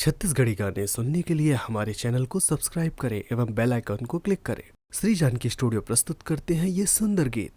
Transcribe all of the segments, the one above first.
छत्तीसगढ़ी गाने सुनने के लिए हमारे चैनल को सब्सक्राइब करें एवं बेल आइकन को क्लिक करें। श्री जानकी स्टूडियो प्रस्तुत करते हैं ये सुंदर गीत।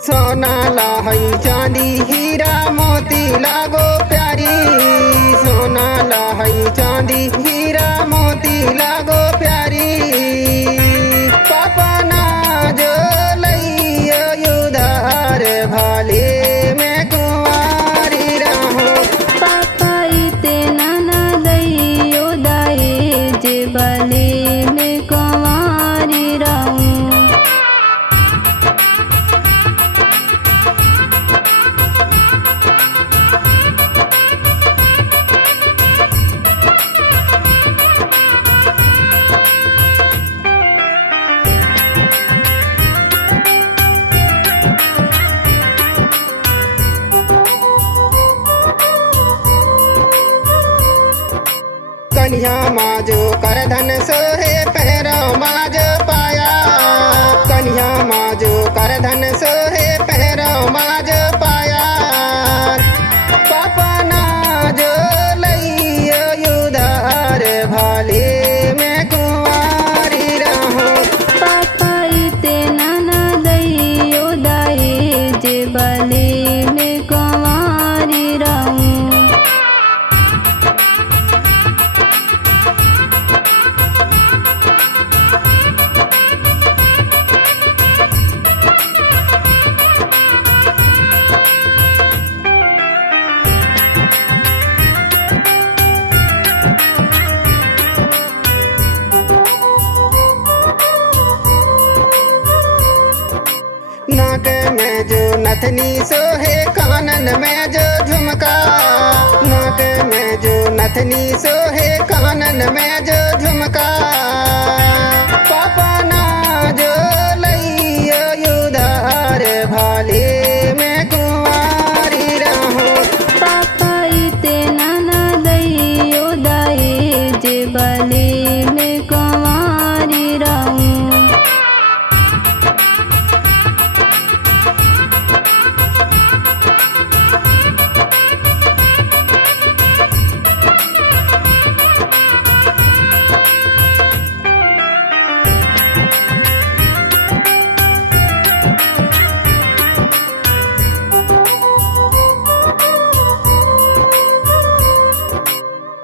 सोना लाहई चांदी हीरा मोती लागो प्यारी। सोना लाहई चांदी हीरा मोती लागो प्यारी। पापा ना जो लइयो उधार भाले में कुंवारी रहो। पापा इते नाना दइयो दाए जे बले में कुंवारी रहूं। कन्या माजो करधन सोहे पैरों माजो पाया। कन्या माजो करधन सोहे पैरों माजो पाया। पापा ना जो लइयो उधार भाले में कुंवारी रहो। पापा इते नाना दइयो दाए जे बले में कुंवारी रहूं। नाक में जो नथनी सोहे कानन में जो झुमका। नाक में जो नथनी सोहे कानन में जो झुमका। पापा ना जो लइयो उधार भाले में कुंवारी रहो। पापा इते नाना दइयो दाए जे बले में कुंवारी रहूं।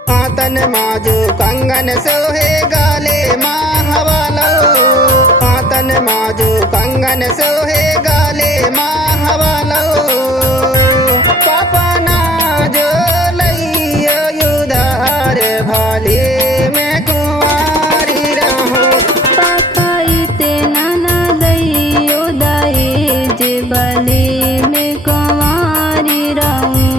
हाथन माजो कंगन सोहे गाले माँ हवालो। हाथन माजो कंगन सोहे गाले माँ हवालो। पापा ना जो लइयो उधार भाले में कुंवारी रहो। पापा इते नाना दइयो दाए जे बले में कुंवारी रहूं।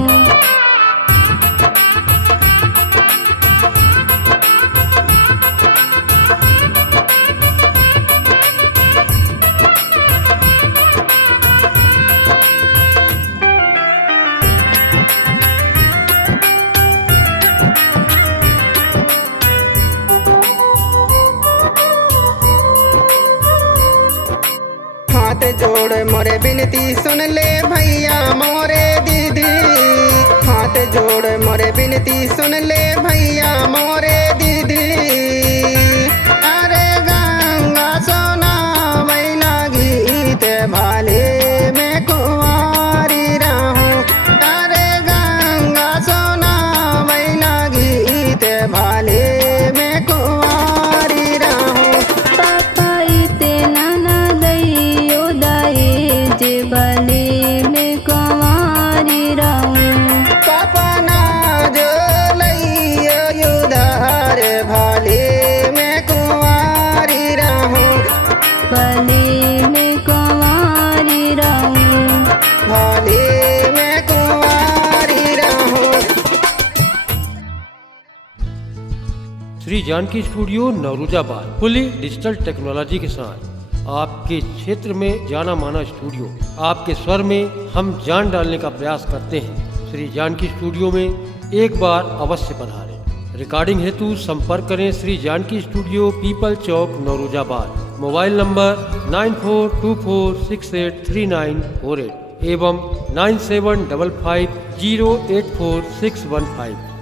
जोड़ मोरे बिनती सुन ले भैया मोरे दीदी, हाथ जोड़ मोरे बिनती सुन ले भैया मोरे दीदी। अरे गंगा सोना मैना गीत भाले मैं कुंवारी रहूं, अरे गंगा सोना मैना गीत भाले मैं कुंवारी रहूं। पापा इते नाना दैयो दहेज भले मैं कुंवारी रहूं। पापा ना जो लइयो उधार भाले मैं कुंवारी रहूं, भले मैं कुंवारी रहूं। भाले मैं कुंवारी रहूं। श्री जानकी स्टूडियो नौरुजाबाद फुली डिजिटल टेक्नोलॉजी के साथ आपके क्षेत्र में जाना माना स्टूडियो, आपके स्वर में हम जान डालने का प्रयास करते हैं। श्री जानकी स्टूडियो में एक बार अवश्य पधारें। रिकॉर्डिंग हेतु संपर्क करें श्री जानकी स्टूडियो, पीपल चौक, नौरुजाबाद। मोबाइल नंबर 9424683948 एवं 9755084615।